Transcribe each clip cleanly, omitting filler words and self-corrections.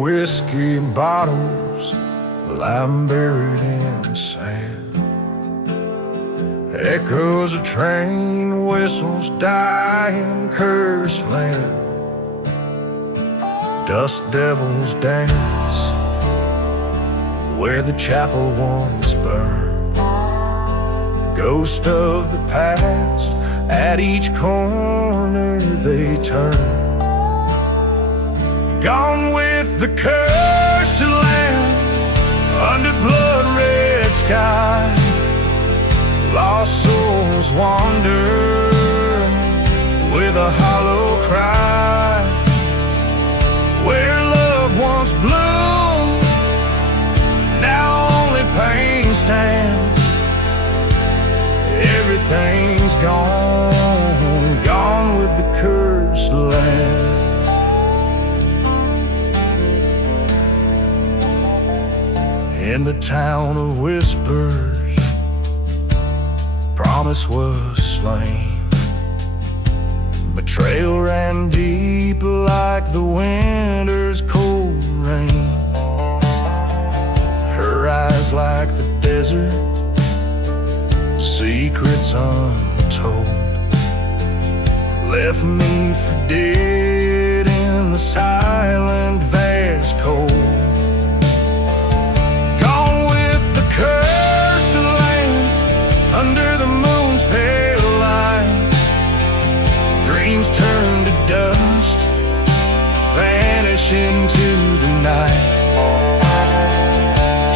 whiskey bottles lying buried in sand. Echoes of train whistles die in cursed land. Dust devils dance where the chapel once burned. Ghost of the past, at each corner they turn. Gone with the cursed land, under blood-red sky. Lost souls wander with a hollow cry. Where love once bloomed, now only pain stands. Everything's gone, gone with the cursed land. In the town of whispers, promise was slain. Betrayal ran deep like the winter's cold rain. Her eyes like the desert, secrets untold, left me for dead in the silent vast cold. Gone with the cursed land, under the moon's pale light. Dreams turn to dust, vanish into the night.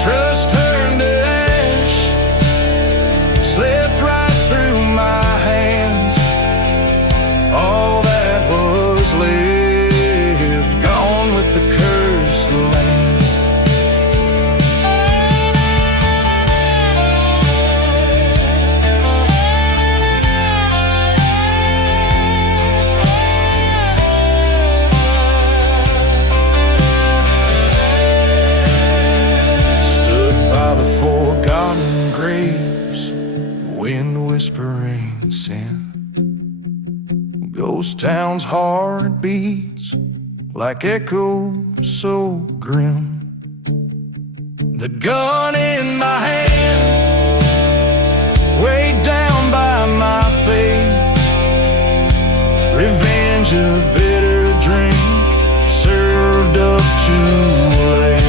Trust turned to ash, slipped right through my hands. All that was left, gone with the cursed land. Whispering sin. Ghost town's heart beats like echoes so grim. The gun in my hand, weighed down by my fate. Revenge a bitter drink, served up too late.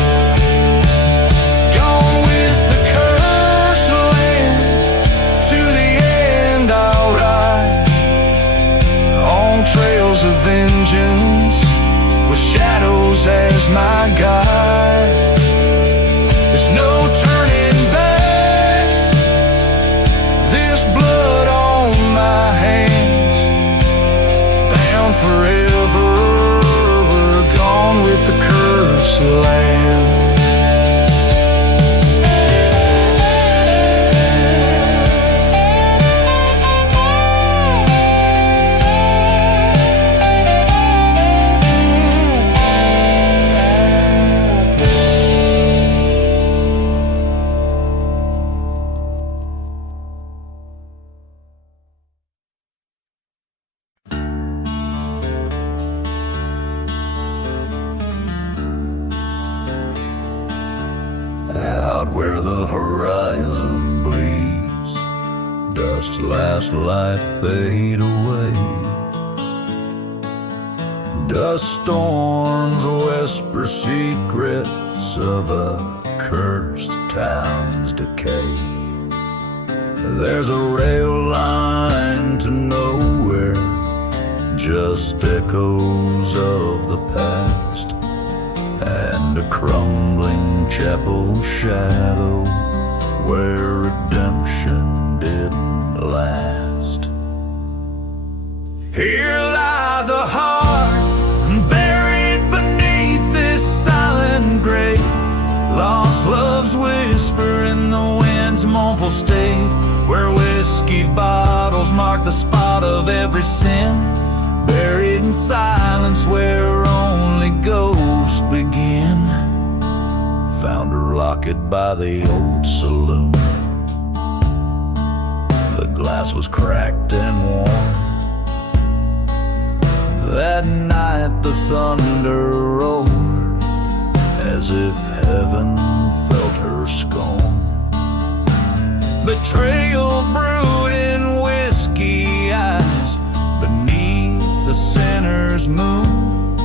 Trails of vengeance, with shadows as my guide. There's no turning back, this blood on my hands. Bound forever, we're gone with the cursed land. Out where the horizon bleeds, dust's last light fade away. Dust storms whisper secrets of a cursed town's decay. There's a rail line to nowhere, just echoes of the past, and a crumbling chapel shadow where redemption didn't last. Here lies a heart buried beneath this silent grave. Lost love's whisper in the wind's mournful stave, where whiskey bottles mark the spot of every sin. Buried in silence where only ghosts begin. Found her locket by the old saloon. The glass was cracked and worn. That night the thunder roared, heaven felt her scorn. Betrayal brewed in whiskey eyes beneath the sinner's moon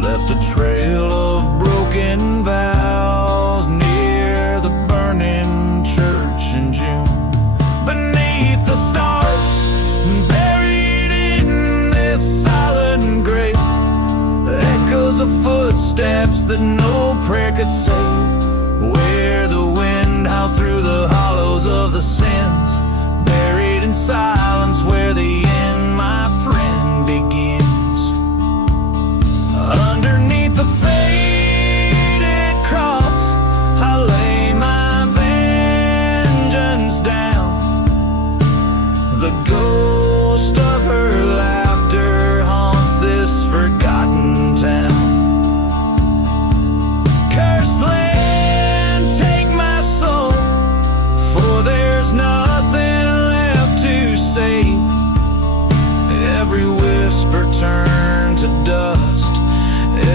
left a trail of broken vows near the burning church in June. Beneath the stars, buried in this silent grave, the echoes of footsteps that no prayer could save. Where the wind howls through the hollows of the sins, buried in silence where the end, my friend, begins. Underneath the faded cross, I lay my vengeance down. The ghost of her laughter haunts this forgotten town. Cursed land, take my soul, for there's nothing left to save. Every whisper turned to dust,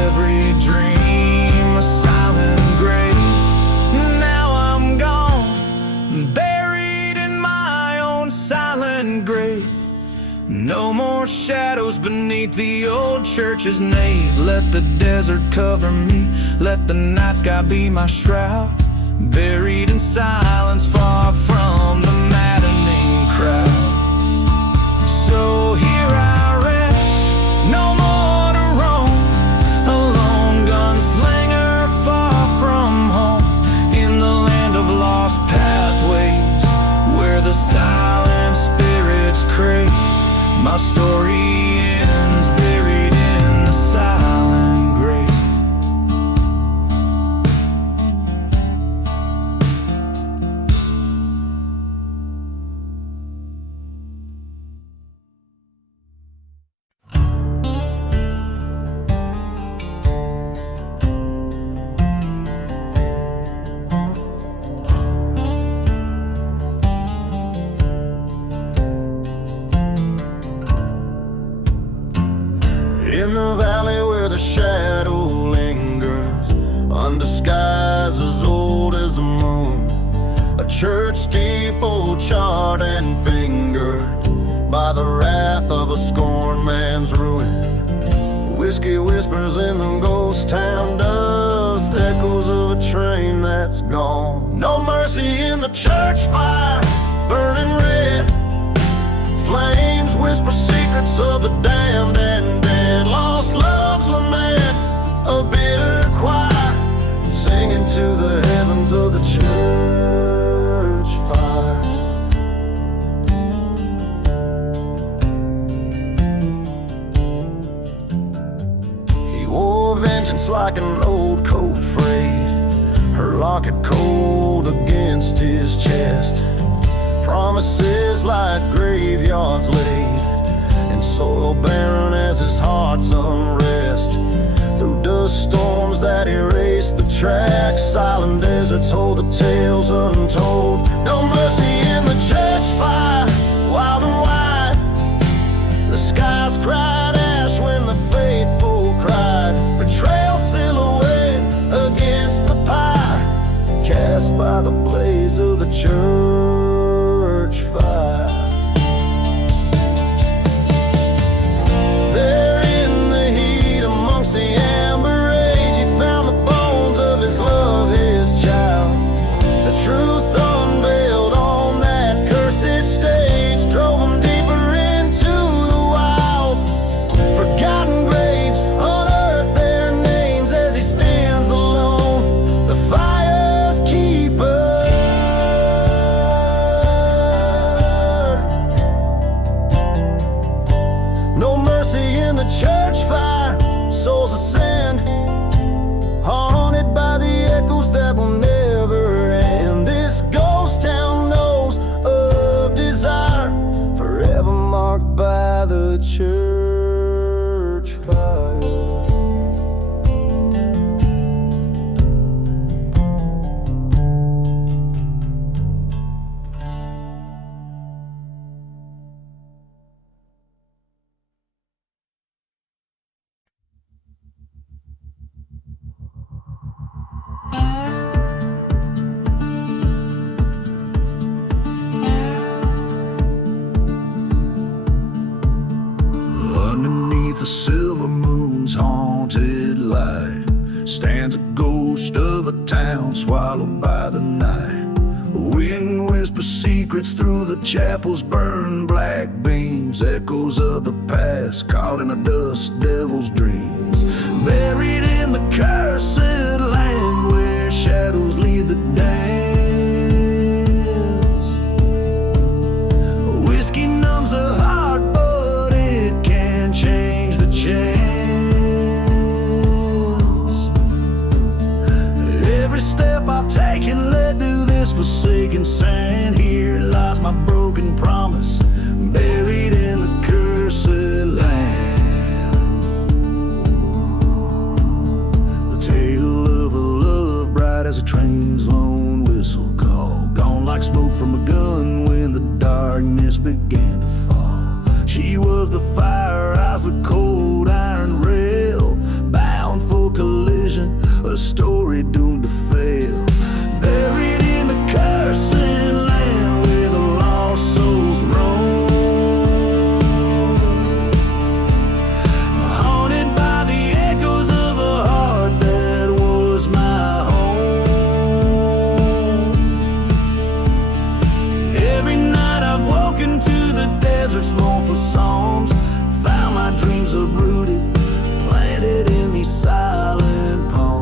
every dream a silent grave. Now I'm gone, buried in my own silent grave. No more shadows beneath the old church's nave. Let the desert cover me, let the night sky be my shroud. Buried in silence, far from the maddening crowd. So here I rest, no more to roam, a lone gunslinger far from home, in the land of lost pathways, where the silent spirits crave. My story ends buried in the silent grave. In the valley where the shadow lingers, under skies as old as the moon, a church steeple charred and fingered by the wrath of a scorned man's ruin. Whiskey whispers in the ghost town dust, echoes of a train that's gone. No mercy in the church fire, burning red. Flames whisper secrets of the damned and dead. Lost love's lament, a bitter choir, singing to the heavens of the church fire. He wore vengeance like an old coat frayed, her locket cold against his chest. Promises like graveyards laid, and soil barren as his heart's unrest. Through dust storms that erase the tracks, silent deserts hold the tales untold. No mercy in the church fire, wild and wide. The skies cried ash when the faithful cried. Betrayal silhouette against the pyre, cast by the blaze of the church fire. There in the heat amongst the amber age, he found the bones of his love, his child. The truth unveiled on that cursed stage drove him deeper into the wild. Forgotten graves unearth their names as he stands alone, the fire's keeper. stands a ghost of a town swallowed by the night. Wind whispers secrets through the chapel's burned black beams, echoes of the past caught in the dust devil's dreams. Buried in the cursed land where shadows lead the dance. Whiskey numbs the heart, but it can't change the chance. Every step I've taken led to this forsaken sand. Here lies my broken promise, buried in the cursed land. The tale of a love bright as a train's lone whistle call, gone like smoke from a gun when the darkness began to fall. She was the fire, I was the cold iron rail, bound for collision, a story doomed to fail. Buried in the cursed land where the lost souls roam, haunted by the echoes of a heart that was my home. Every night I've woken to the desert's mournful psalms, found my dreams uprooted, planted in these silent palms.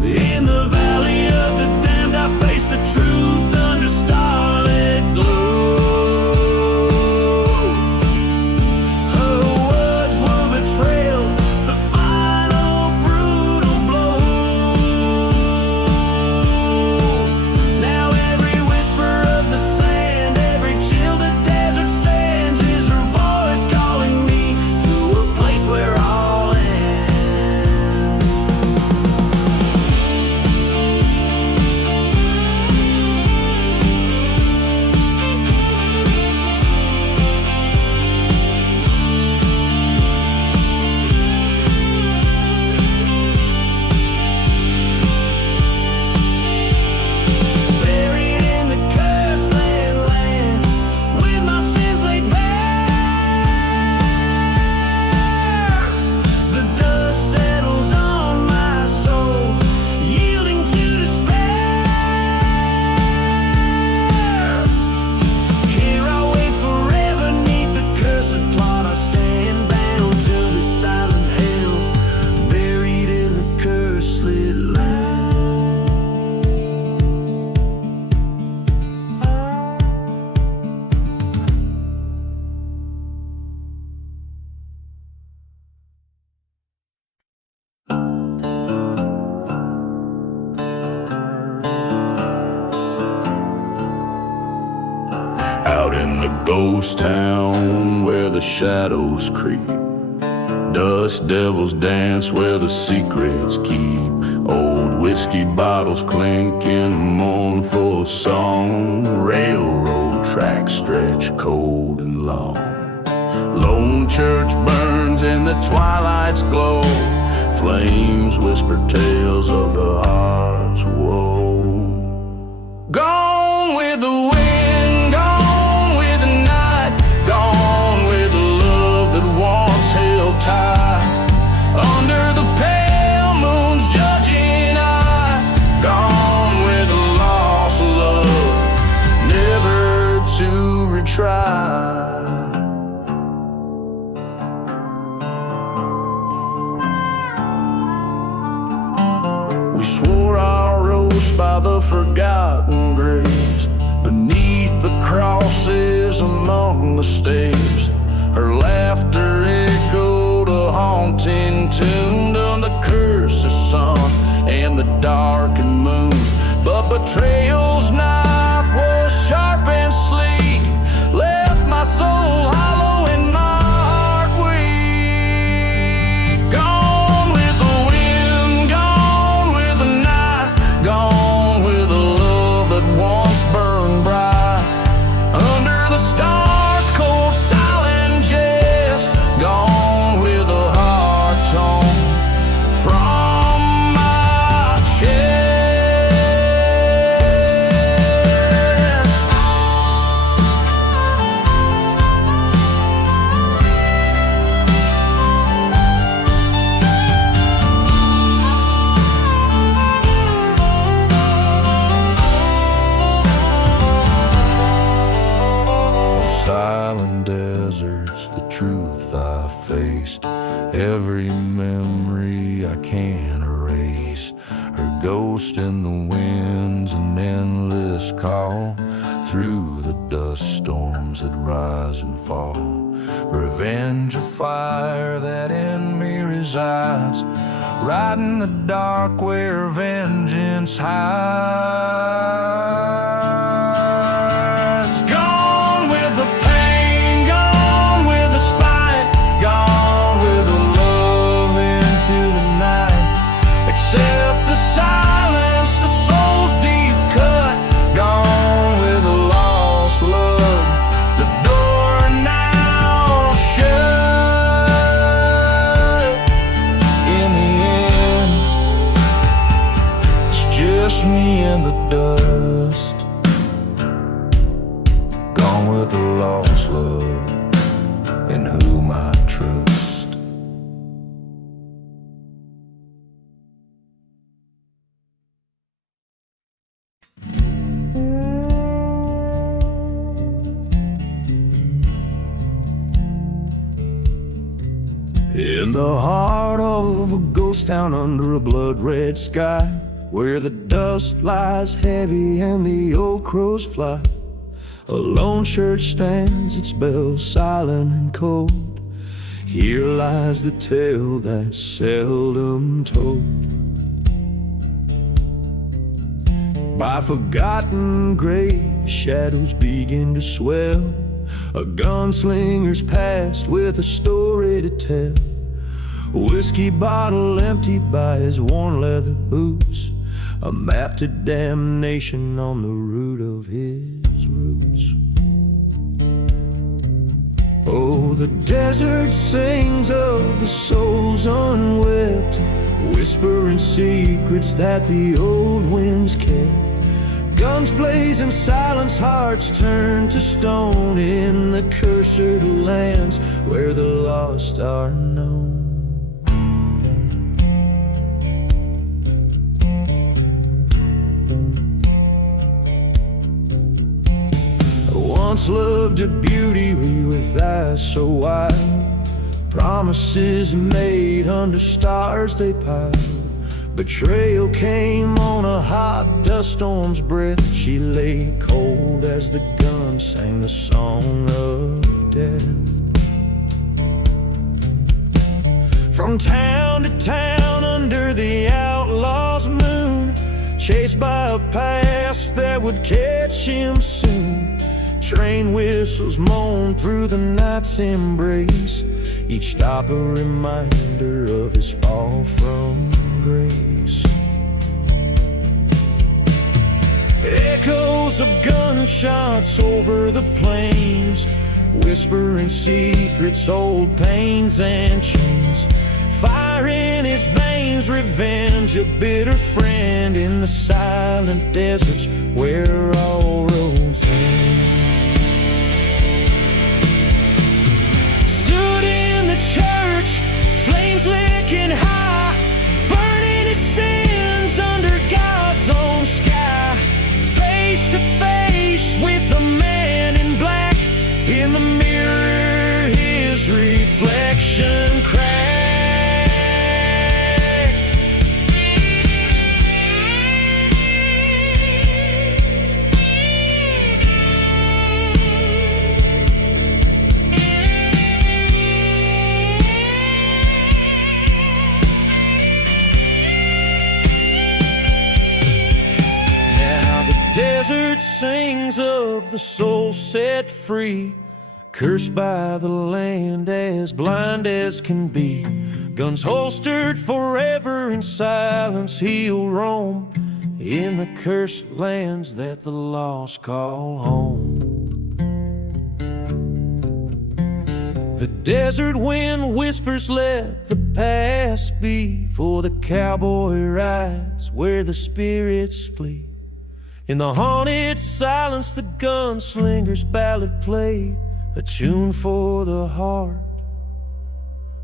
In the valley of the damned I face the truth under starlit glow. Her words were betrayal, the final brutal blow. Now every whisper of the sand, every chill the desert sends, is her voice calling me to a place where all ends. Buried in the cursed land, with my sins laid bare. The dust settles on my soul, yielding to despair. Here I wait forever neath the cursed plot. I stand bound to the silent hell, buried in the cursed land. Out in the ghost town where the shadows creep, dust devils dance where the secrets keep. Old whiskey bottles clinking, mournful song. Railroad tracks stretch cold and long. Lone church burns in the twilight's glow. Flames whisper tales of the heart's woe. Gone with the wind, gone with the night, gone with the love that once held tight. Under the pale moon's judging eye, gone with the lost love, never to retry. We swore our oaths by the forgotten graves, beneath the crosses among the staves. Her laughter echoed a haunting tune of the cursed sun and the darkened moon. But betrayal's knife was sharp and sleek, left my soul hollow and my heart weak. Gone with the wind, gone with the night, gone with the love that once burned bright. Under the stars' cold silent jest, gone with a heart torn from my chest. memory I can't erase. Her ghost in the wind's an endless call through the dust storms that rise and fall. Revenge, a fire that in me resides, right in the dark where vengeance hides. Gone with the pain, gone with the spite, gone with the love into the night. Accept the silence, the soul's deep cut, gone with the lost love. The door now shut. In the end, it's just me and the dust, gone with the lost love in whom I trust. In the heart of a ghost town under a blood-red sky, where the dust lies heavy and the old crows fly, a lone church stands, its bells silent and cold. Here lies the tale that's seldom told. By forgotten graves, shadows begin to swell. A gunslinger's past with a story to tell. Whiskey bottle emptied by his worn leather boots, a map to damnation on the root of his roots. Oh, the desert sings of the souls unwept, whispering secrets that the old winds kept. Guns blaze in silence, hearts turn to stone in the cursed lands where the lost are known. Once loved a beauty with eyes so wide, promises made under stars they piled. Betrayal came on a hot dust storm's breath. She lay cold as the gun sang the song of death. From town to town under the outlaw's moon, chased by a past that would catch him soon. Train whistles moan through the night's embrace, each stop a reminder of his fall from grace. Echoes of gunshots over the plains, whispering secrets, old pains and chains. Fire in his veins, revenge, a bitter friend in the silent deserts where all roads end. Church, flames licking high, burning his sins under God's own sky. Face to face with the man in black, in the mirror his reflection cracked. Desert sings of the soul set free, cursed by the land, as blind as can be. Guns holstered forever in silence, he'll roam in the cursed lands that the lost call home. The desert wind whispers, let the past be, for the cowboy rides where the spirits flee. In the haunted silence, the gunslinger's ballad play, a tune for the heart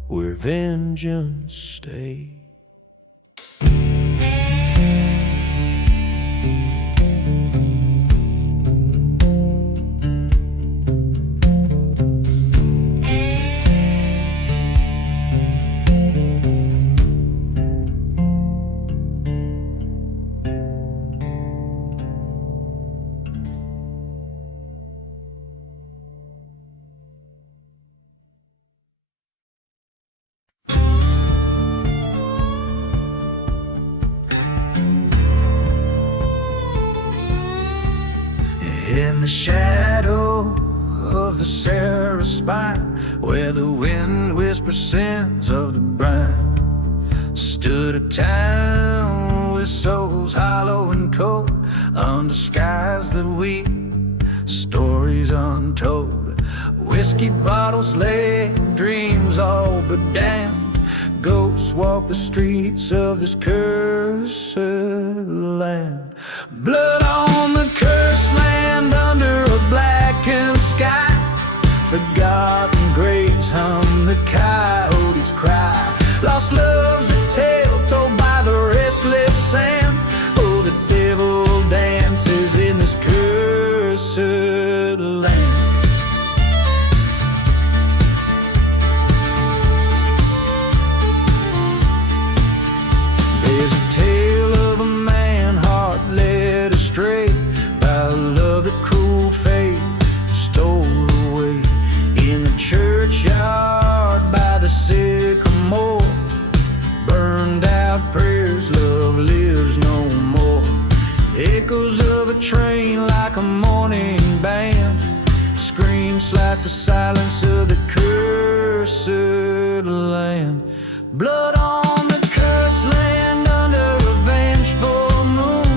where vengeance stays. the shadow of the Sarah spine, where the wind whispers sins of the brine, stood a town with souls hollow and cold, under skies that weep stories untold. Whiskey bottles lay, dreams all but damned. Ghosts walk the streets of this cursed land. Blood on the cursed land under a blackened sky. Forgotten graves hum the coyotes cry. Lost love's a tale told by the restless sand. Oh, the devil dances in this cursed land. There's a tale of a man heart led astray by love that cruel fate stole away. In the churchyard by the sycamore, burned out prayers, love lives no more. Echoes of a train like a morning band, screams slice the silence of the cursed land. Blood on the cursed land under a vengeful moon.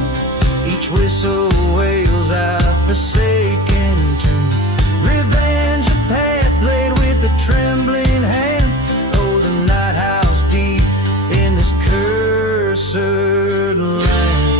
Each whistle wails out forsaken tune. Revenge a path laid with a trembling hand. Oh, the night house deep in this cursed land.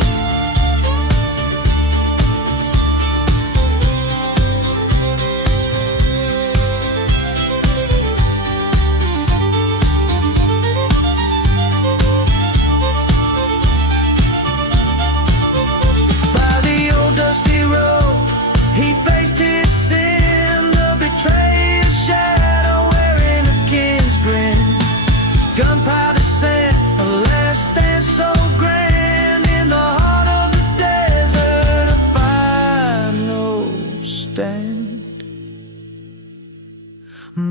Gunpowder scent, a last stand so grand. In the heart of the desert, a final stand.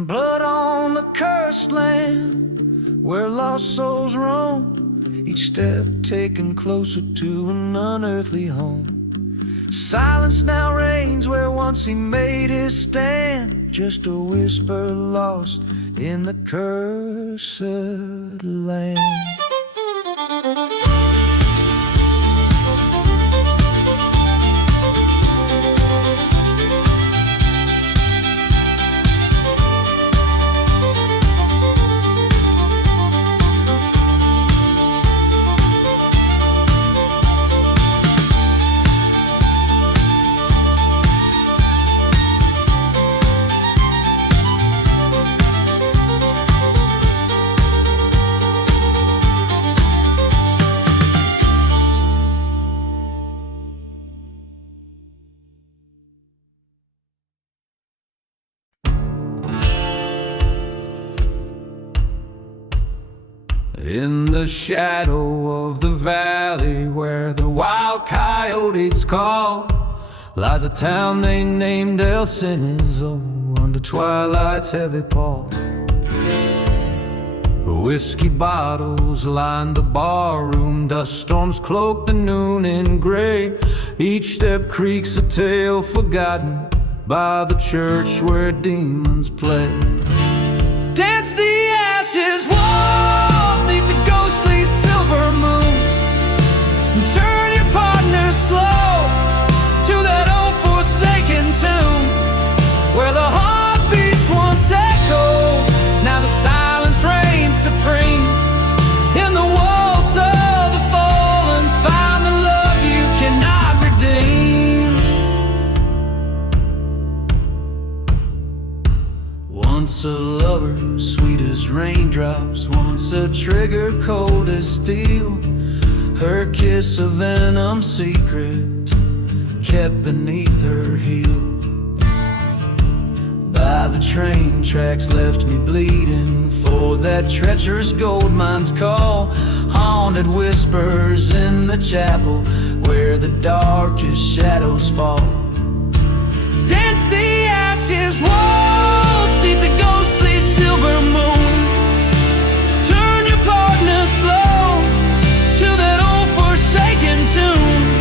Blood on the cursed land, where lost souls roam, each step taken closer to an unearthly home. Silence now reigns where once he made his stand, just a whisper lost in the cursed land. In the shadow of the valley where the wild coyotes call, lies a town they named El Cenizo, under twilight's heavy pall. Whiskey bottles line the barroom, dust storms cloak the noon in gray. Each step creaks a tale forgotten by the church where demons play. Dance the ashes, walls neath the ghostly silver moon. Turn your partner slow to that old forsaken tune, where the heartbeats once echoed, now the silence reigns supreme. In the walls of the fallen, find the love you cannot redeem. Once a lover, sweet as raindrops, once a trigger cold as steel, her kiss a venom secret kept beneath her heel. By the train tracks left me bleeding for that treacherous gold mine's call. Haunted whispers in the chapel where the darkest shadows fall. Dance the ashes, walls neath the ghostly silver moon. Turn your partner slow to that old forsaken tune.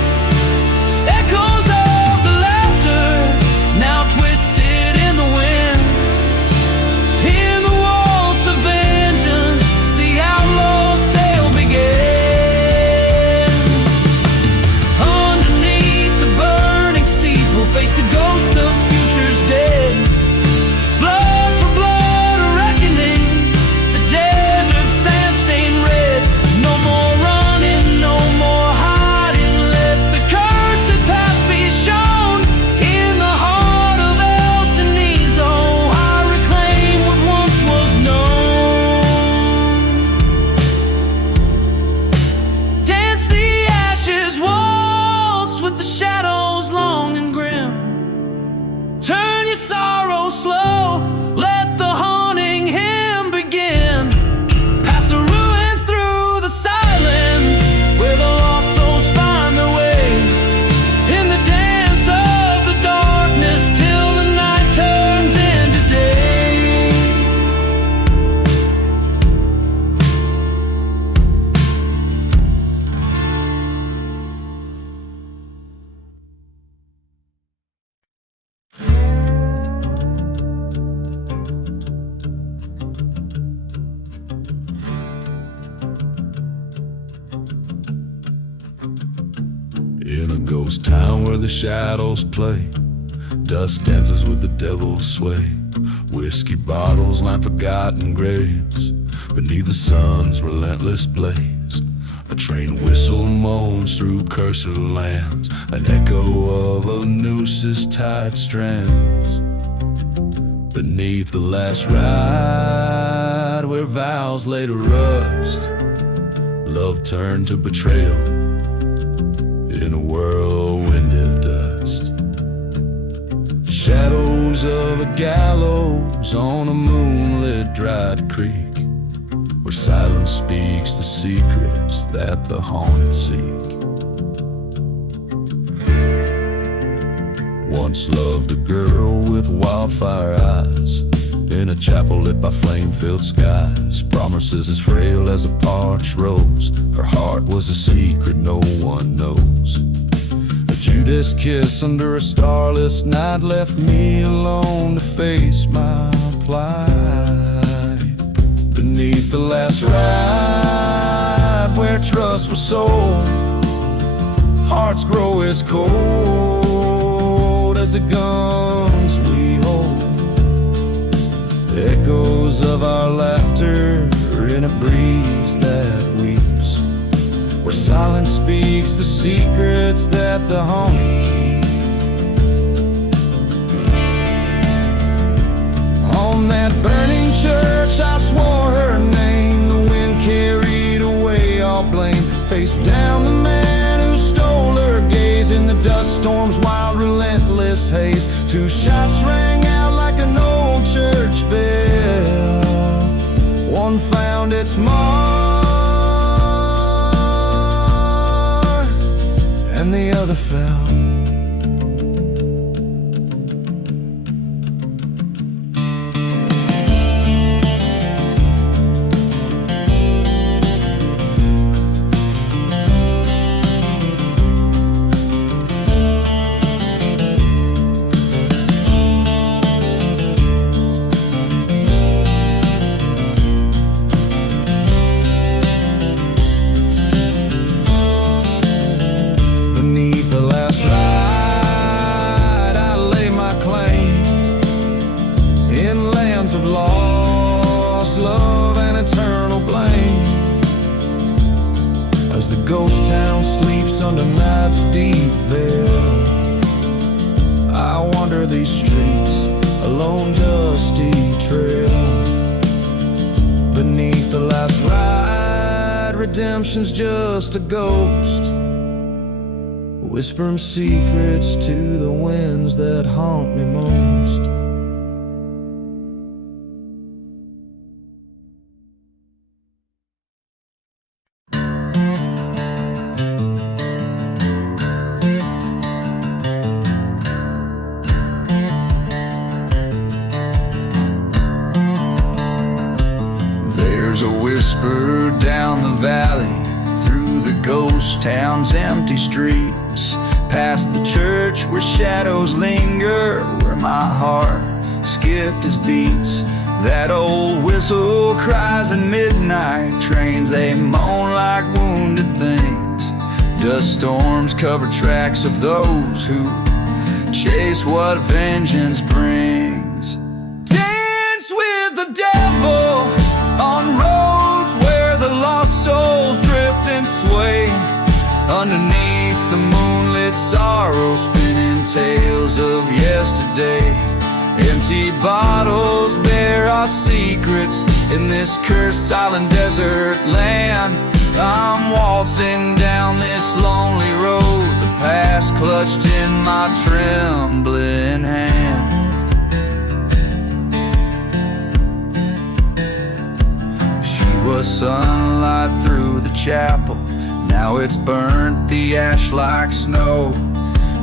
Echoes of the laughter In a ghost town where the shadows play, dust dances with the devil's sway. Whiskey bottles line forgotten graves beneath the sun's relentless blaze. A train whistle moans through cursed lands, an echo of a nooses tied strands. Beneath the last ride, where vows lay to rust, love turned to betrayal in a whirlwind of dust. Shadows of a gallows on a moonlit dried creek, where silence speaks the secrets that the haunted seek. Once loved a girl with wildfire eyes, in a chapel lit by flame-filled skies. Promises as frail as a parched rose, her heart was a secret no one knows. A Judas kiss under a starless night left me alone to face my plight. Beneath the last ride, where trust was sold, hearts grow as cold as the guns we hold. Echoes of our laughter in a breeze that weeps, where silence speaks the secrets that the haunted keep. On that burning church I swore her name, the wind carried away all blame. Face down the man who stole her gaze, in the dust storm's wild relentless haze. Two shots rang out like an old church bell, one found its mark and the other fell. Of lost love and eternal blame, as the ghost town sleeps under night's deep veil. I wander these streets, a lone dusty trail. Beneath the last ride, redemption's just a ghost, whispering secrets to the winds that haunt me most. There's a whisper down the valley, through the ghost town's empty streets, past the church where shadows linger, where my heart skipped its beats. That old whistle cries in midnight trains, they moan like wounded things. Dust storms cover tracks of those who chase what vengeance brings. Dance with the devil on roads where the lost souls drift and sway, underneath the moonlit sorrow, spinning tales of yesterday. Empty bottles bear our secrets in this cursed silent desert land. I'm waltzing down this lonely road, the past clutched in my trembling hand. Was sunlight through the chapel, now it's burnt the ash like snow.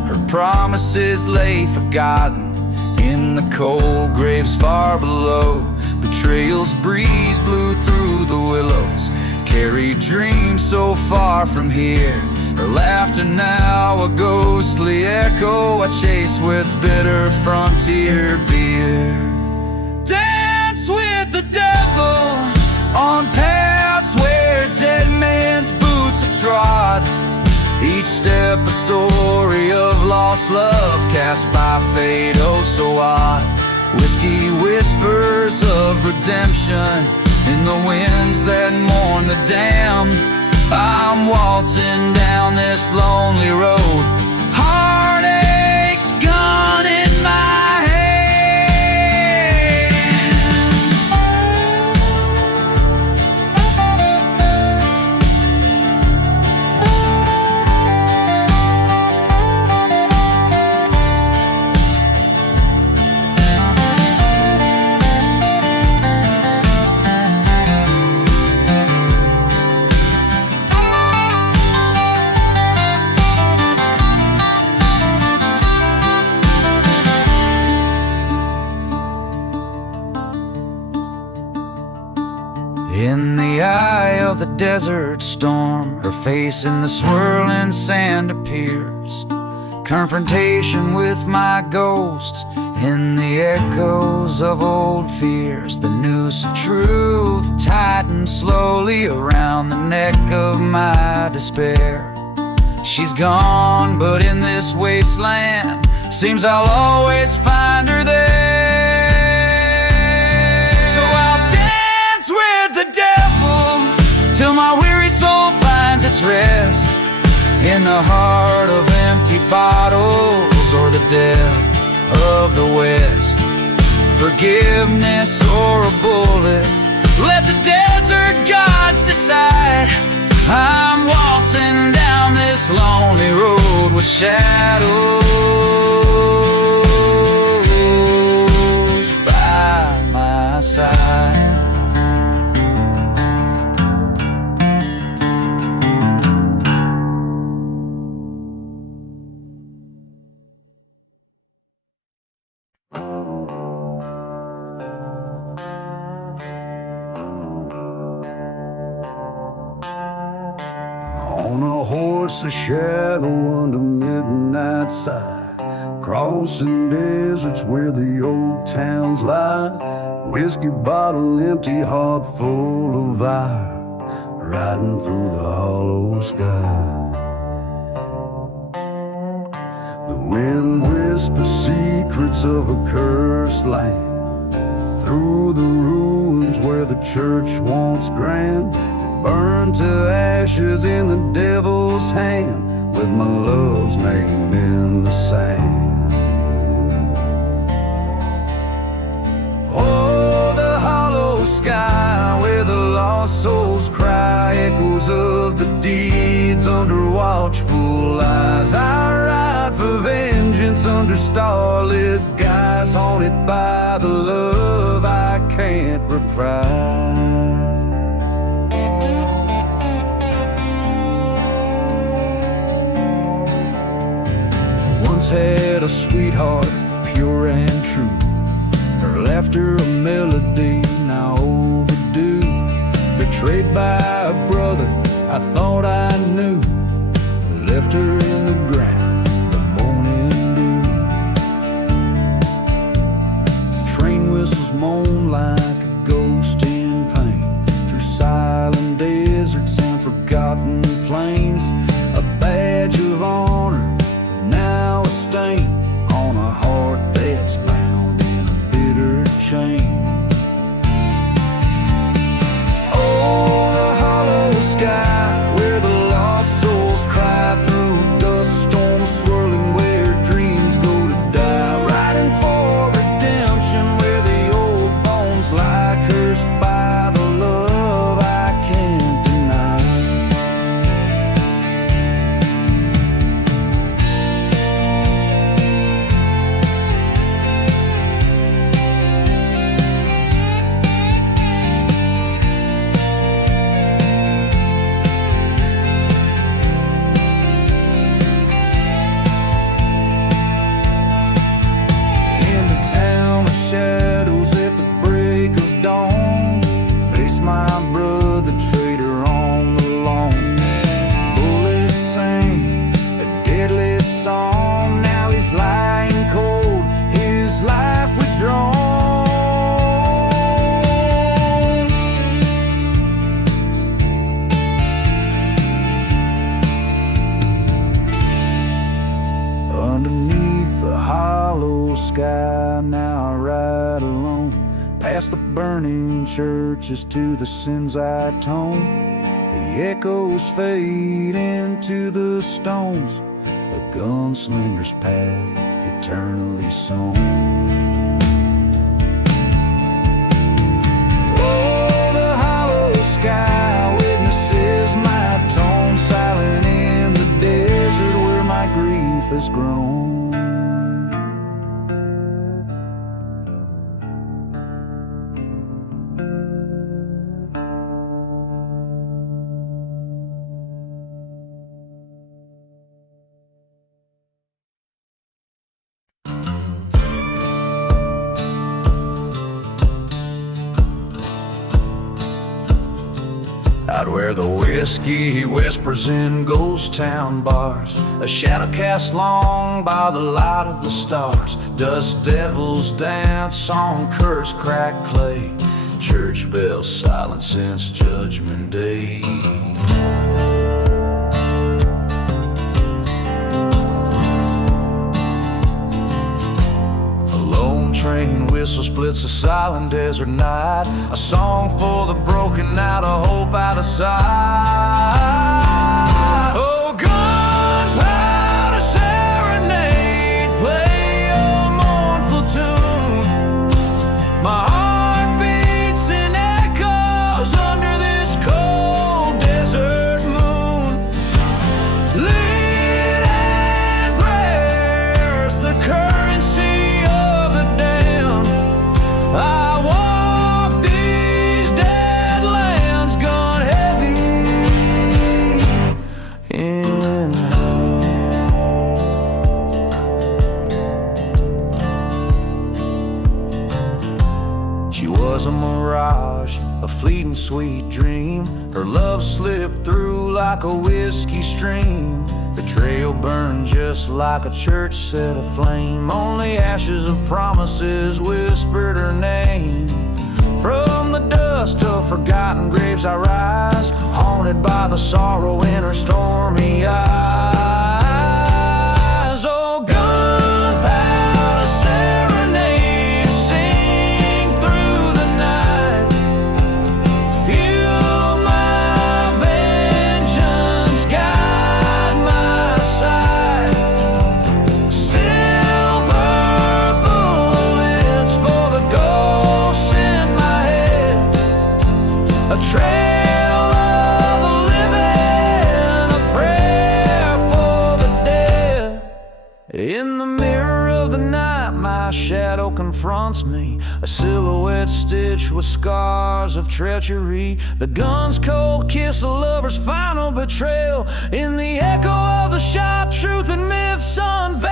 Her promises lay forgotten in the cold graves far below. Betrayal's breeze blew through the willows, carried dreams so far from here. Her laughter now a ghostly echo I chase with bitter frontier beer. Dance with the devil on paths where dead man's boots have trod. He each step a story of lost love cast by fate, oh so odd. Whiskey whispers of redemption in the winds that mourn the damned. I'm waltzing down this lonely road, heartache's gun in my hand. In the eye of the desert storm, her face in the swirling sand appears. Confrontation with my ghosts in the echoes of old fears. The noose of truth tightens slowly around the neck of my despair. She's gone, but in this wasteland, seems I'll always find her there. So I'll dance with the devil till my weary soul finds its rest in the heart of empty bottles or the depth of the West. Forgiveness or a bullet, let the desert gods decide. I'm waltzing down this lonely road with shadows by my side. On a horse, a shadow under midnight side, crossing deserts where the old towns lie. Whiskey bottle empty, heart full of fire, riding through the hollow sky. The wind whispers secrets of a cursed land, through the ruins where the church once grand, burned to ashes in the devil's hand, with my love's name in the sand. Oh, the hollow sky where the lost souls cry, echoes of the deeds under watchful eyes. I ride for vengeance under starlit skies, haunted by the love I can't reprise. Once had a sweetheart, pure and true, her laughter a melody now overdue. Betrayed by a brother I thought I knew, left her in the ground, the morning dew. Train whistles moan like a ghost in pain, through silent deserts and forgotten plains. A badge of honor, now a stain on a heart that's bound in a bitter chain. Oh, the hollow sky where the lost souls cry, through dust storms swirling where dreams go to die. Riding for redemption where the old bones lie, cursed by the love I can't deny. sky, now I ride alone, past the burning churches to the sins I atone. The echoes fade into the stones, a gunslinger's path eternally sown. Oh, the hollow sky witnesses my tone, silent in the desert where my grief has grown. Out where the whiskey whispers in ghost town bars, a shadow cast long by the light of the stars. Dust devils dance on cursed cracked clay, church bells silent since Judgment Day. Train whistle splits a silent desert night, a song for the broken out of hope out of sight. Oh, gunpowder serenade, play a mournful tune. My heart beats in echoes under this cold desert moon. Lit and prayers, the currency. I walk these dead lands, gun heavy in hand. She was a mirage, a fleeting sweet dream. Her love slipped through like a whiskey stream. Betrayal burned just like a church set aflame. Only ashes of promises whispered her name. From the dust of forgotten graves I rise, haunted by the sorrow in her stormy eyes. Oh, gunpowder serenade, sing through the night. Feel my vengeance guide my side. Silver bullets for the ghosts in my head. A trail of the living, a prayer for the dead. In the mirror of the night, my shadow confronts me, a silhouette stitched with scars of treachery. The gun's cold kiss, a lover's final betrayal. In the echo of the shot, truth and myths unveiled.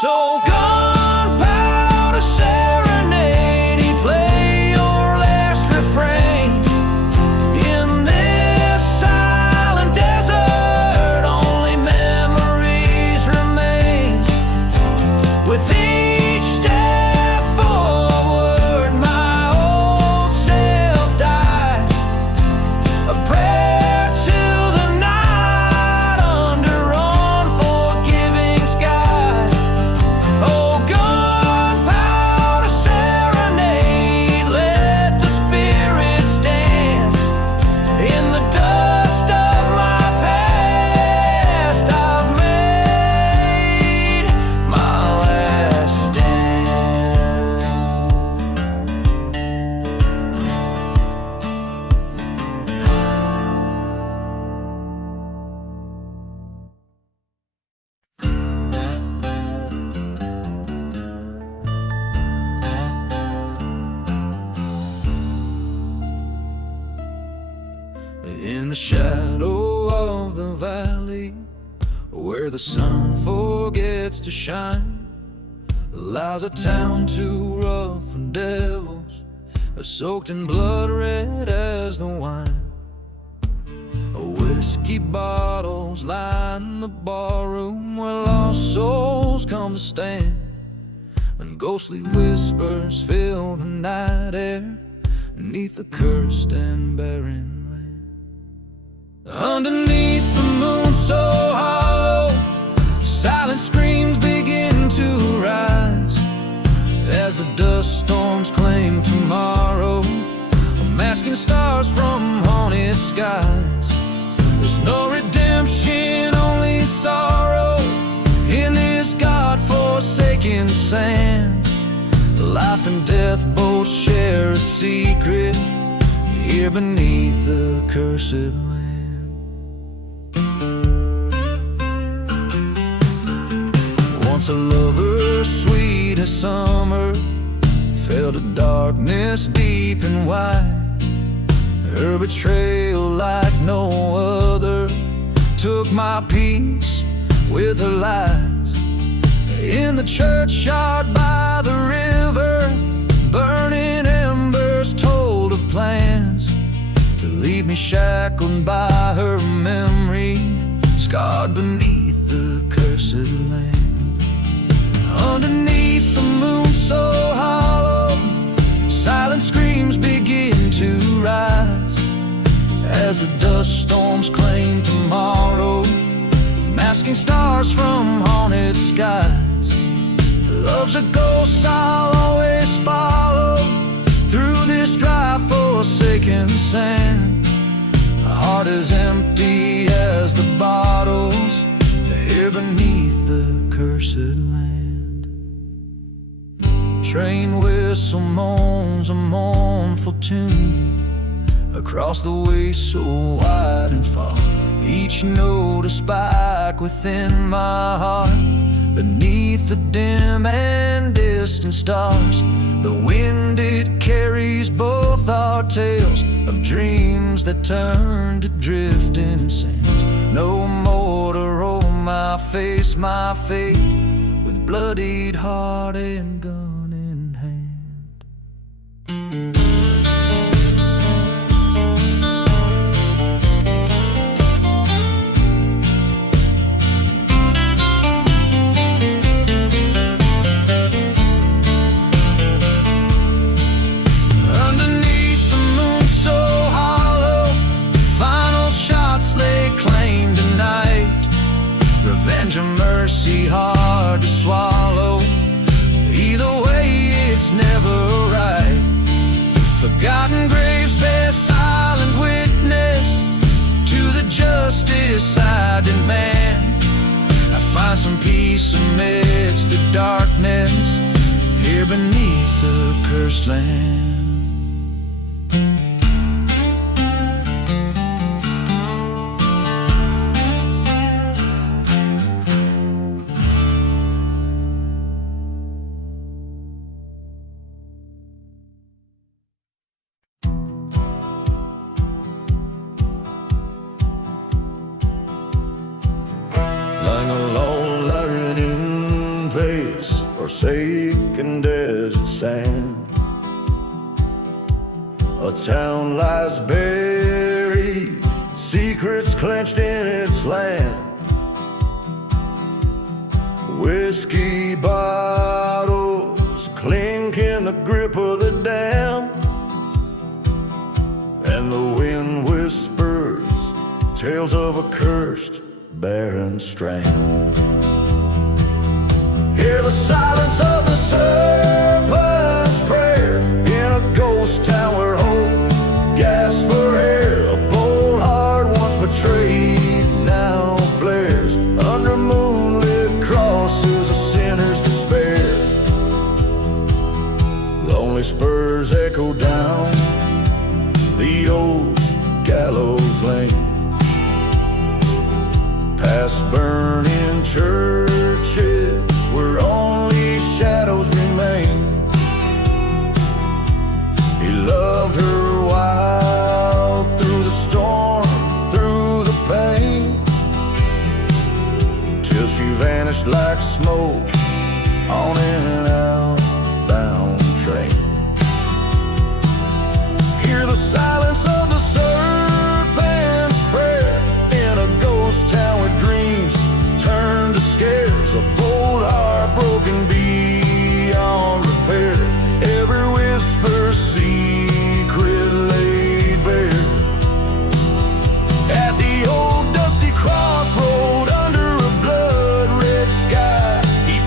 So gunpowder serenade, play your last refrain. In this silent desert, only memories remain. With each step forward, my old self died. A prayer to the night under unforgiving skies. Oh, gunpowder serenade, let the spirits dance. In the dust of my past, I've made my last stand. In the shadow of the valley, where the sun forgets to shine, lies a town too rough for devils, soaked in blood red as the wine. Whiskey bottles line the barroom where lost souls come to stand, and ghostly whispers fill the night air neath the cursed and barren land. Underneath the moon so hollow, silent screams stars from haunted skies. There's no redemption, only sorrow in this God-forsaken sand. Life and death both share a secret here beneath the cursed land. Once a lover sweet as summer fell to darkness deep and wide. Her betrayal like no other took my peace with her lies. In the churchyard by the river, burning embers told of plans to leave me shackled by her memory, scarred beneath the cursed land. Underneath the moon so hollow, silent screams begin to rise as the dust storms claim tomorrow, masking stars from haunted skies. Love's a ghost I'll always follow through this dry forsaken sand. My heart is empty as the bottles here beneath the cursed land. Train whistle moans a mournful tune across the way so wide and far. Each note a spike within my heart. Beneath the dim and distant stars, the wind it carries both our tales of dreams that turn to drifting sands. No more to roll my face, my fate, with bloodied heart and gun in hand. Revenge or mercy hard to swallow. Either way it's never right. Forgotten graves bear silent witness to the justice I demand. I find some peace amidst the darkness here beneath the cursed land. Forsaken desert sand, a town lies buried, secrets clenched in its land. Whiskey bottles clink in the grip of the damned, and the wind whispers tales of a cursed barren strand. Hear the silence of the serpent's prayer in a ghost town where hope gasps for air. A bold heart once betrayed now flares under moonlit crosses of sinner's despair. Lonely spurs echo down the old gallows lane, past burning churches where only shadows remain. He loved her wild through the storm, through the pain, till she vanished like smoke on an outbound train. Hear the silence of the serpent's prayer in a ghost town where dreams turn to scares. A bold heart broken beyond repair, every whisper secret laid bare. At the old dusty crossroad under a blood-red sky, he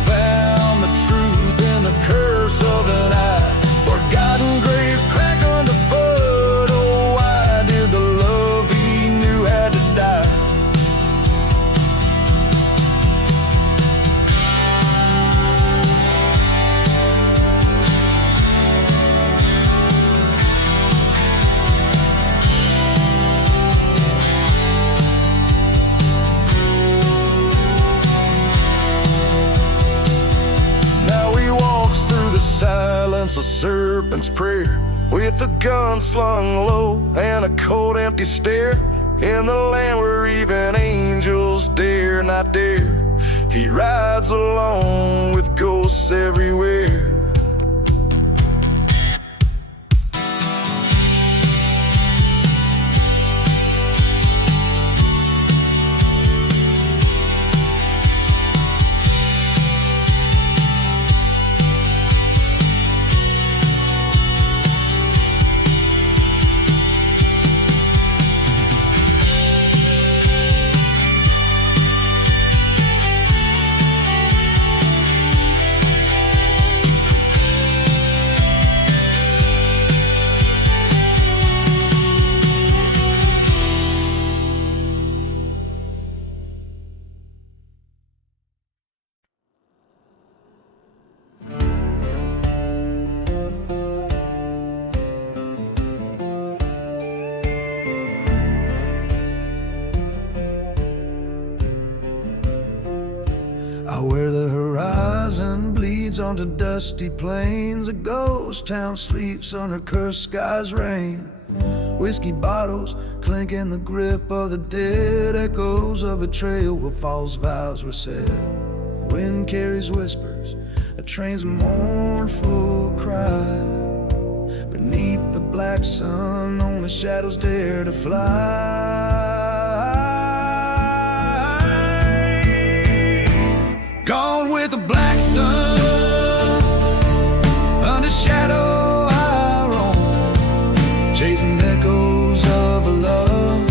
serpent's prayer. With a gun slung low and a cold empty stare, in the land where even angels dare not dare, he rides alone with ghosts everywhere. Where the horizon bleeds onto dusty plains, a ghost town sleeps under cursed skies' rain. Whiskey bottles clink in the grip of the dead, echoes of betrayal where false vows were said. Wind carries whispers, a train's mournful cry. Beneath the black sun, only shadows dare to fly. Gone with the black sun, under shadow I roam, chasing echoes of a love,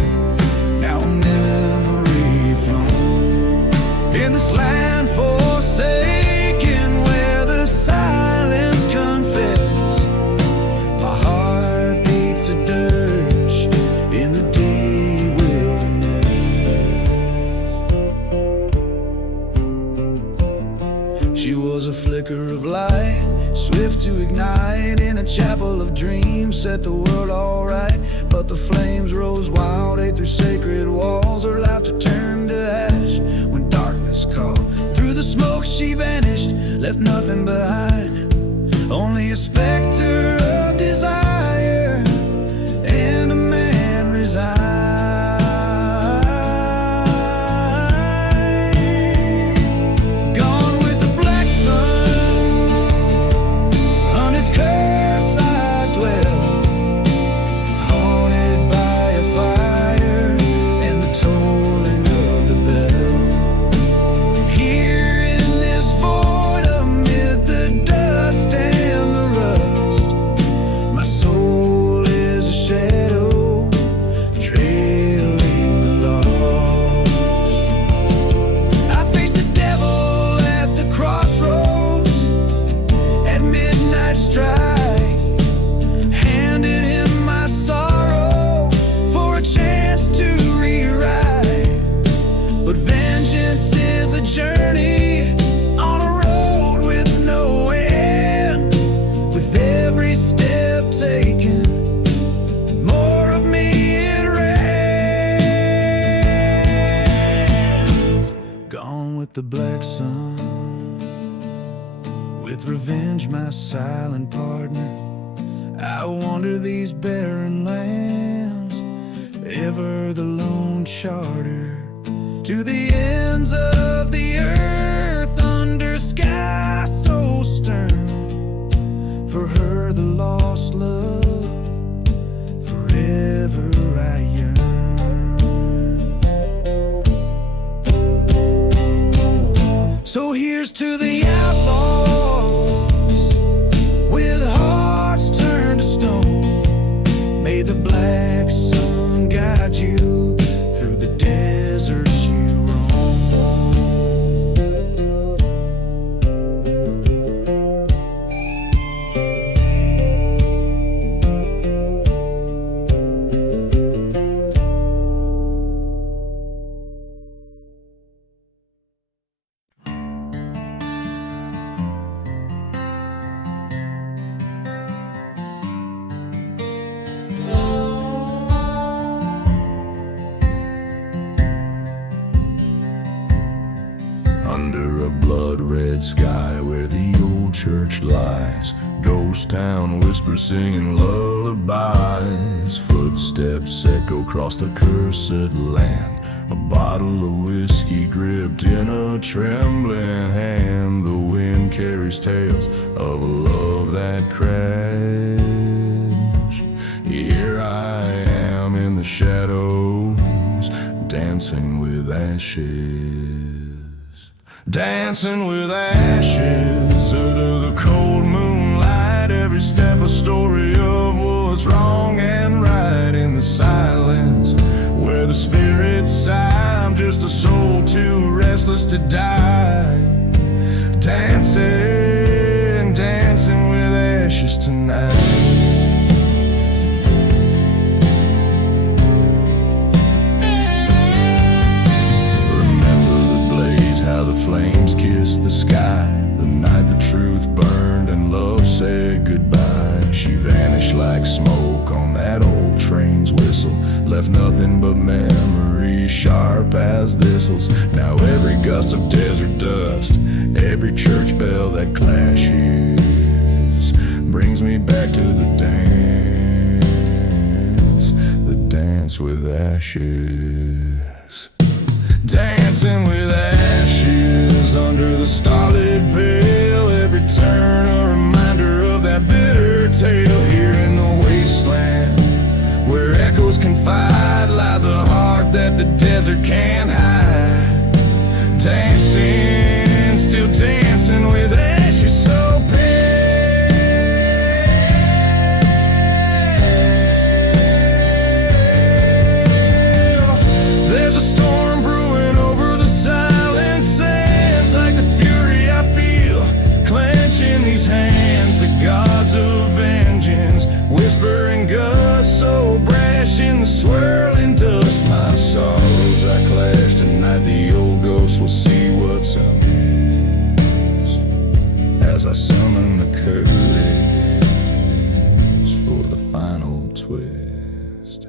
now a memory flown. In this land forsaken, where the silence confess, my heart beats a dirge in the deep wilderness. She was a flicker of light, swift to ignite, in a chapel of dreams, set the world alright. But the flames rose wild, ate through sacred walls, her laughter turned to ash when darkness called. Through the smoke she vanished, left nothing behind, only a specter of desire and a man resigned. The black sun, with revenge my silent partner, I wander these barren lands, ever the lone charter, to the ends of the earth, under sky so stern. For her the lost love, forever I yearn. So here's to the outlaws, with hearts turned to stone. May the black sun guide you through the deserts you roam. Under a blood-red sky where the old church lies, ghosts ghost town, whispers singing lullabies. Footsteps echo across the cursed land. A bottle of whiskey gripped in a trembling hand. The wind carries tales of a love that crashed. Here I am in the shadows, dancing with ashes. Dancing with ashes under the cold moonlight. Every step a story of what's wrong and right. In the silence where the spirits sigh, I'm just a soul too restless to die. Dancing, dancing with ashes tonight. The flames kissed the sky, the night the truth burned and love said goodbye. She vanished like smoke on that old train's whistle, left nothing but memories sharp as thistles. Now every gust of desert dust, every church bell that clashes, brings me back to the dance with ashes. Dancing with ashes under the starlit veil. Every turn a reminder of that bitter tale. Here in the wasteland where echoes confide, lies a heart that the desert can't hide. Dancing, still dancing with ashes so pale. There's a storm brewing over the silent sands, like the fury I feel clenching these hands. The gods of vengeance whispering gusts so brash in the swirling dust. My sorrows I clash tonight, the old ghosts will see what's amiss as I summon the curtains for the final twist.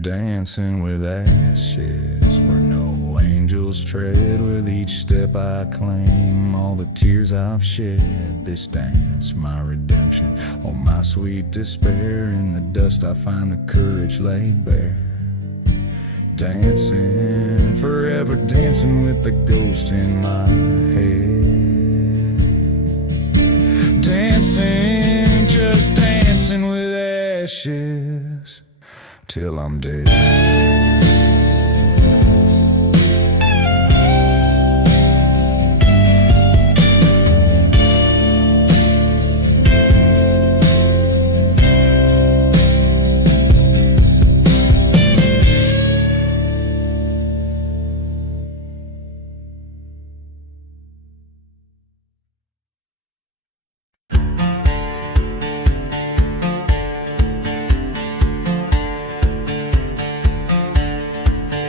Dancing with ashes where no angels tread. With each step I claim all the tears I've shed. This dance, my redemption, oh my sweet despair. In the dust I find the courage laid bare. Dancing, forever dancing with the ghost in my head. Dancing, just dancing with ashes till I'm dead.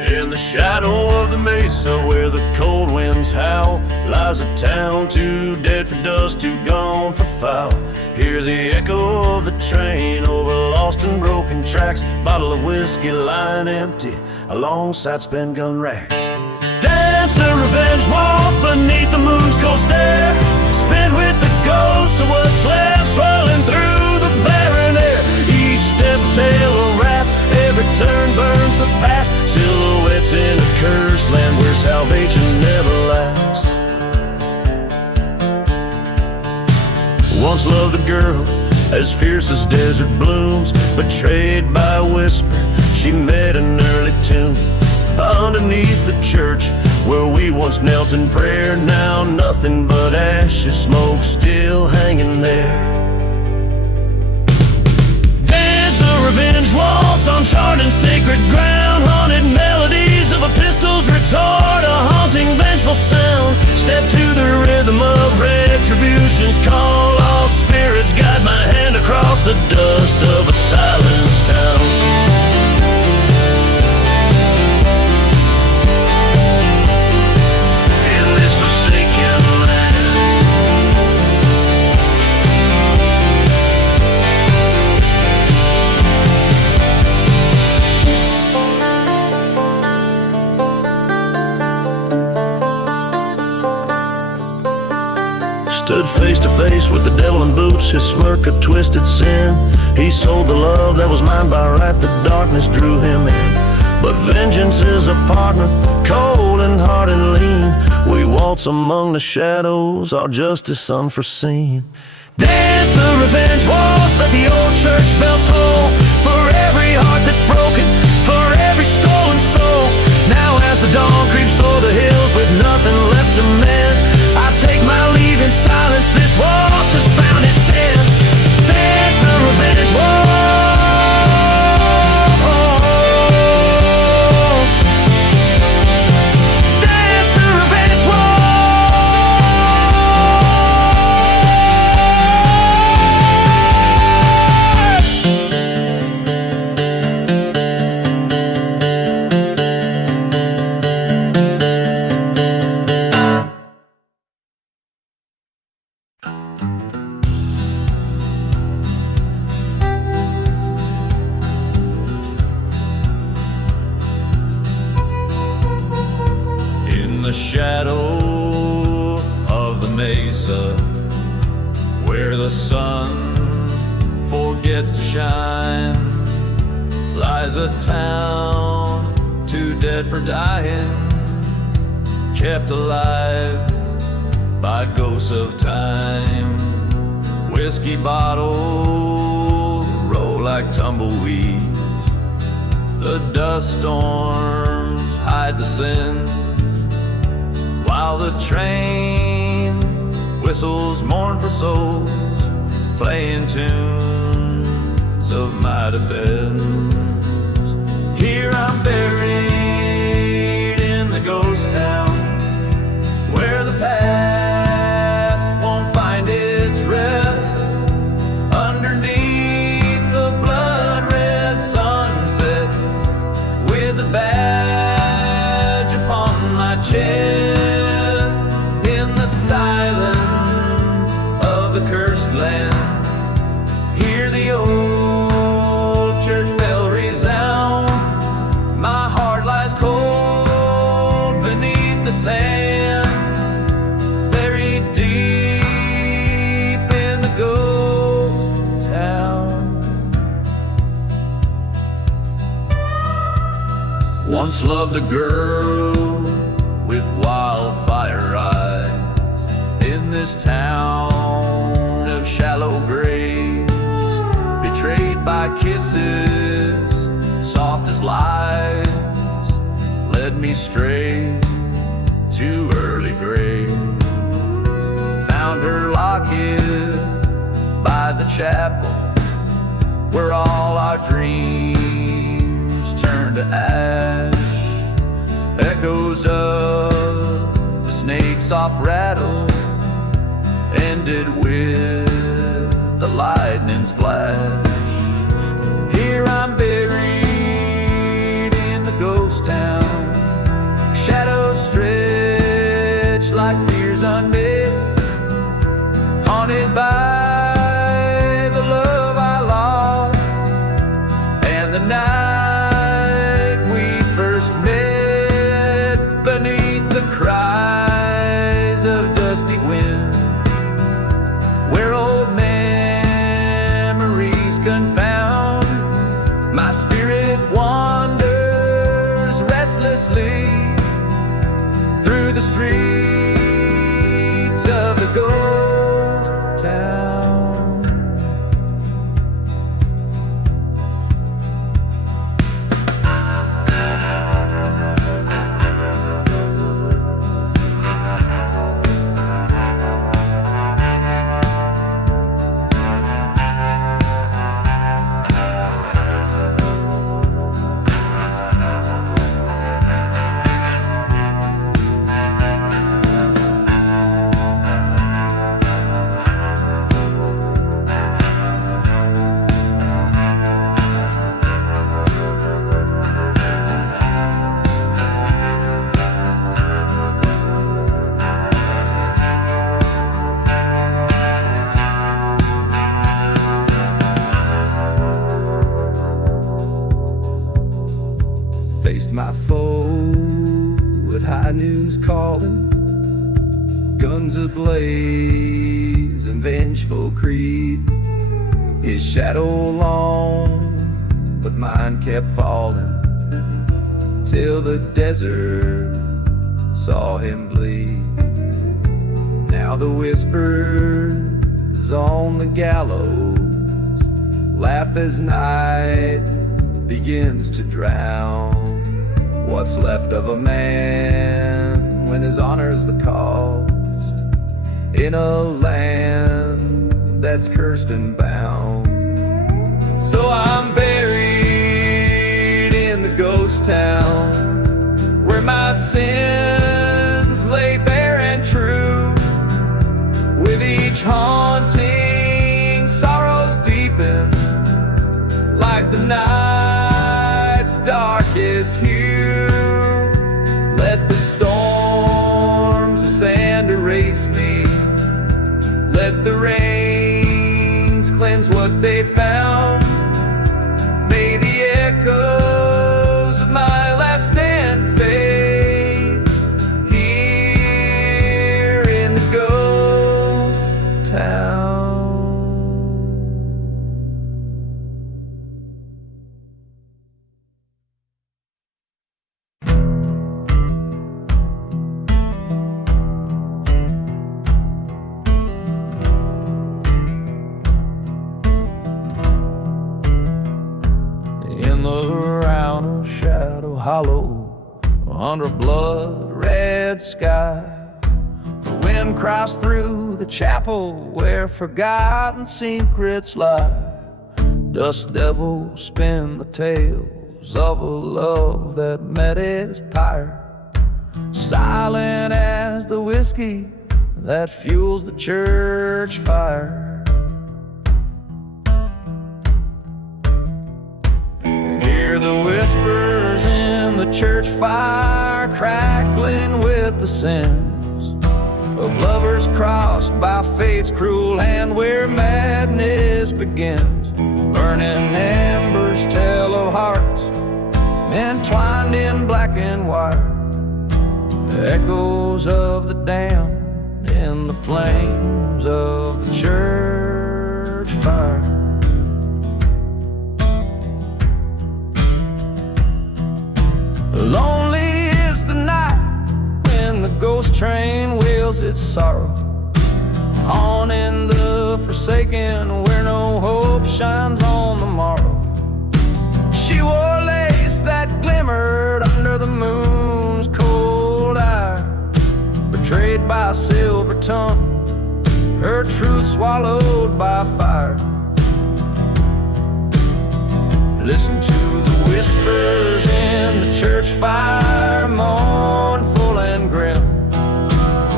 In the shadow of the mesa where the cold winds howl, lies a town too dead for dust, too gone for foul. Hear the echo of the train over lost and broken tracks. Bottle of whiskey lying empty alongside spent gun racks. Dance the revenge waltz beneath the moon's cold stare. Spin with the ghosts of what's left, swirling through the barren air. Each step a tale of wrath, every turn burns the past. Silhouettes in a cursed land where salvation never lasts. Once loved a girl as fierce as desert blooms, betrayed by a whisper, she met an early tune. Underneath the church where we once knelt in prayer, now nothing but ashes, smoke still hanging there. Revenge waltz on charred and sacred ground. Haunted melodies of a pistol's retort, a haunting vengeful sound. Step to the rhythm of retribution's call. All spirits guide my hand across the dust of a silenced town. Stood face to face with the devil in boots, his smirk a twisted sin. He sold the love that was mine by right, the darkness drew him in. But vengeance is a partner, cold and hard and lean. We waltz among the shadows, our justice unforeseen. Dance the revenge waltz, let the old church bells toll, for every heart that's broken, for every stolen soul. Now as the dawn creeps o'er the hills with nothing left to mend, I take my leave in silence, this waltz has found its end. Dance the revenge waltz. Dance the revenge waltz. The shadow of the mesa, where the sun forgets to shine, lies a town too dead for dying, kept alive by ghosts of time. Whiskey bottles roll like tumbleweeds, the dust storms hide the sins, while the train whistles mourn for souls, playing tunes of might have beens. Here I'm buried in the ghost town, where the past won't find its rest. Underneath the blood-red sunset, with a badge upon my chest, silence of the cursed land, hear the old church bell resound. My heart lies cold beneath the sand, buried deep in the ghost town. Once loved a girl with wildfire eyes, in this town of shallow graves, betrayed by kisses soft as lies, led me straight to early graves. Found her locket by the chapel, where all our dreams turned to ash. Echoes of the snake's soft rattle ended with the lightning's flash. Here I'm buried in the ghost town, shadows stretch like fears unmet, haunted by the love I lost, and the night we first met, beneath the cries of dusty wind, where old memories confound. My spirit wanders restlessly through the streets of the ghost town. Faced my foe at high noon's calling, guns ablaze and vengeful creed. His shadow long, but mine kept falling, till the desert saw him bleed. Now the whispers on the gallows laugh as night begins to drown what's left of a man when his honor's the cost in a land that's cursed and bound. So I'm buried in the ghost town where my sins lay bare and true. With each haunting, sorrows deepen like the night's darkest hue. Let the storms of sand erase me. Let the rains cleanse what they found. May the echoes of my last stand fade here in the ghost town. In the round of Shadow Hollow, under a blood-red sky, the wind cries through the chapel where forgotten secrets lie. Dust devils spin the tales of a love that met its pyre, silent as the whiskey that fuels the church fire. Hear the whispers in the church fire, crackling with the sins of lovers crossed by fate's cruel hand, where madness begins. Burning embers tell of hearts entwined in black and white, the echoes of the damned in the flames of the church fire. Lonely is the night when the ghost train wheels its sorrow on in the forsaken, where no hope shines on the morrow. She wore lace that glimmered under the moon's cold eye, betrayed by a silver tongue, her truth swallowed by fire. Listen to the whispers in the church fire, mournful and grim.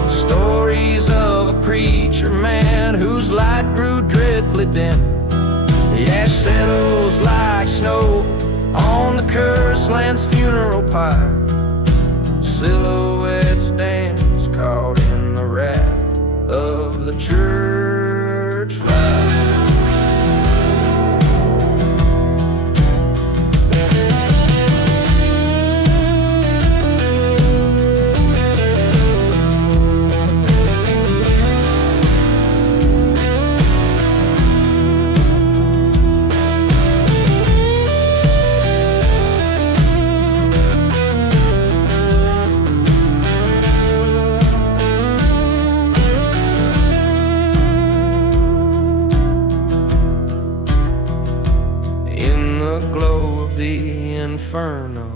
Stories of a preacher man whose light grew dreadfully dim. The ash settles like snow on the cursed land's funeral pyre. Silhouettes dance caught in the wrath of the church fire. Inferno,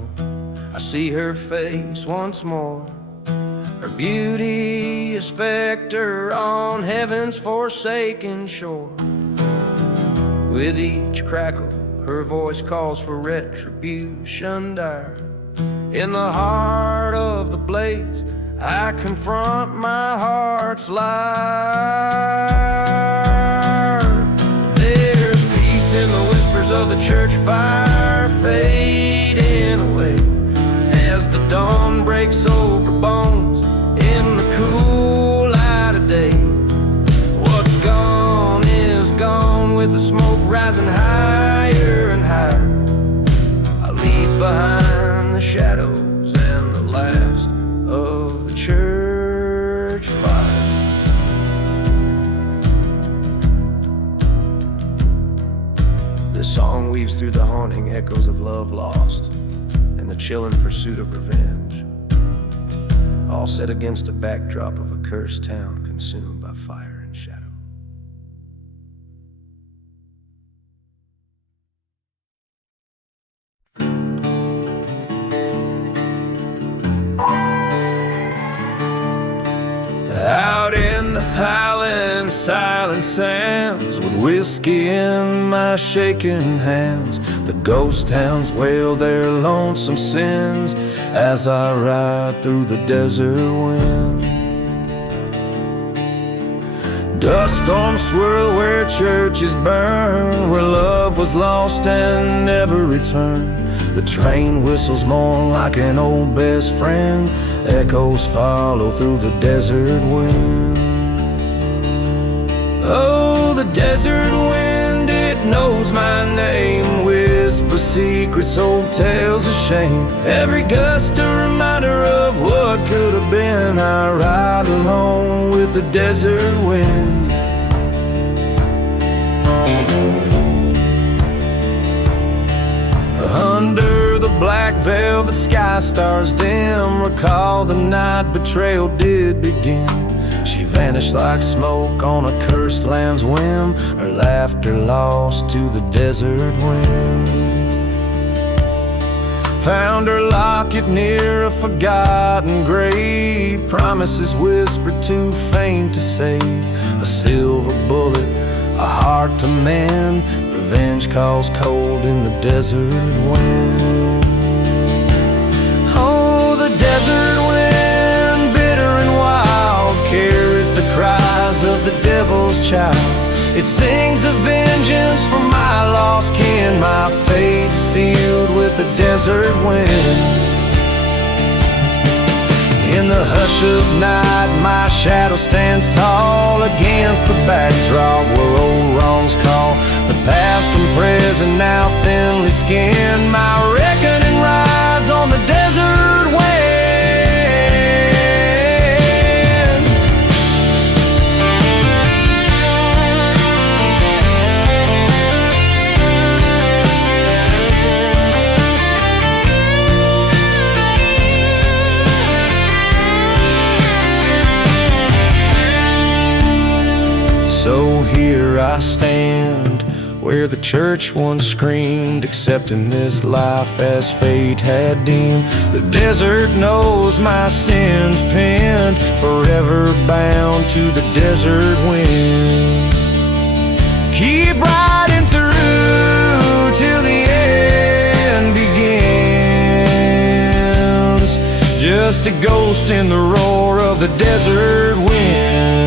I see her face once more, her beauty a specter on heaven's forsaken shore. With each crackle, her voice calls for retribution dire. In the heart of the blaze, I confront my heart's liar. There's peace in the whispers of the church fire, fading away as the dawn breaks over bones in the cool light of day. What's gone is gone, with the smoke rising higher and higher. I leave behind the shadows and the last of the church fire. weaves through the haunting echoes of love lost and the chilling pursuit of revenge, all set against a backdrop of a cursed town consumed by fire and shadow. Out in the Highland silent sands, with whiskey in my shaking hands, the ghost towns wail their lonesome sins as I ride through the desert wind. Dust storms swirl where churches burn, where love was lost and never returned. The train whistles mourn like an old best friend, echoes follow through the desert wind. Oh, the desert wind, it knows my name, whispers secrets, old tales of shame. Every gust a reminder of what could have been. I ride alone with the desert wind. Under the black velvet sky stars dim, recall the night betrayal did begin. She vanished like smoke on a cursed land's whim, her laughter lost to the desert wind. Found her locket near a forgotten grave, promises whispered too faint to save. A silver bullet, a heart to mend, revenge calls cold in the desert wind. Oh, the desert wind, bitter and wild, carries the cries of the devil's child. It sings a vengeance for my lost kin, my fate sealed with the desert wind. In the hush of night, my shadow stands tall against the backdrop where old wrongs call. The past and present now thinly skinned, my reckoning rides on the desert wind. So here I stand, where the church once screamed, accepting this life as fate had deemed. The desert knows my sins pinned, forever bound to the desert wind. Keep riding through till the end begins, just a ghost in the roar of the desert wind.